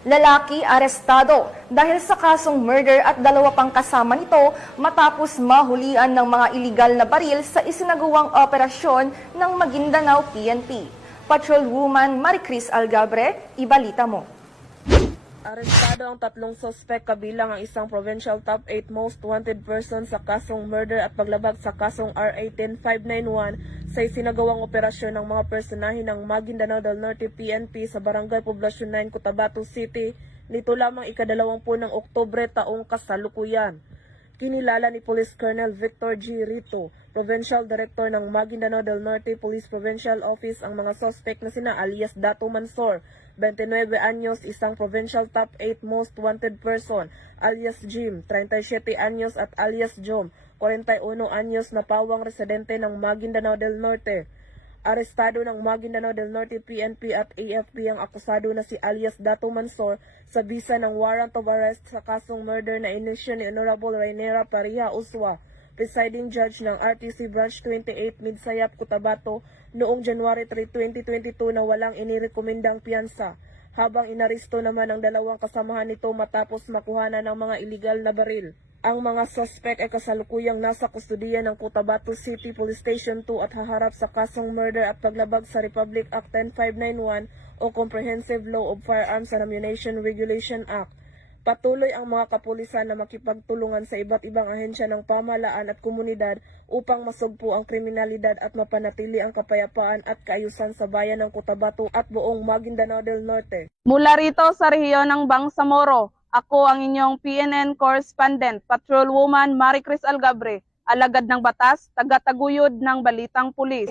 Lalaki arestado dahil sa kasong murder at dalawa pang kasama nito matapos mahulian ng mga iligal na baril sa isinagawang operasyon ng Maguindanao PNP. Patrolwoman Maricris Algabre, ibalita mo. Arestado ang tatlong sospek kabilang ang isang provincial top 8 most wanted person sa kasong murder at paglabag sa kasong R18591 sa isinagawang operasyon ng mga personahe ng Maguindanao del Norte PNP sa Barangay Poblacion 9, Cotabato City nito lamang ika-20 ng Oktubre taong kasalukuyan. Kinilala ni Police Colonel Victor G. Rito, Provincial Director ng Maguindanao del Norte Police Provincial Office ang mga suspect na sina alias Dato Mansor, 29 anyos, isang Provincial Top 8 Most Wanted Person, alias Jim, 37 anyos at alias Jom, 41 anyos na pawang residente ng Maguindanao del Norte. Arestado ng Maguindanao del Norte PNP at AFP ang akusado na si alias Dato Mansor sa bisa ng warrant of arrest sa kasong murder na inisyo ni Honorable Rainera Pariha Uswa, presiding judge ng RTC Branch 28 Midsayap, Cotabato noong January 3, 2022 na walang inirekomendang piyansa, habang inaristo naman ang dalawang kasamahan nito matapos makuhanan ng mga iligal na baril. Ang mga suspect ay kasalukuyang nasa kustudiya ng Cotabato City Police Station 2 at haharap sa kasong murder at paglabag sa Republic Act 10591 o Comprehensive Law of Firearms and Ammunition Regulation Act. Patuloy ang mga kapulisan na makipagtulungan sa iba't ibang ahensya ng pamahalaan at komunidad upang masugpo ang kriminalidad at mapanatili ang kapayapaan at kaayusan sa bayan ng Cotabato at buong Maguindanao del Norte. Mula rito sa rehiyon ng Bangsamoro, ako ang inyong PNN correspondent, Patrolwoman Maricris Algabre, alagad ng batas, taga-taguyod ng Balitang Pulis.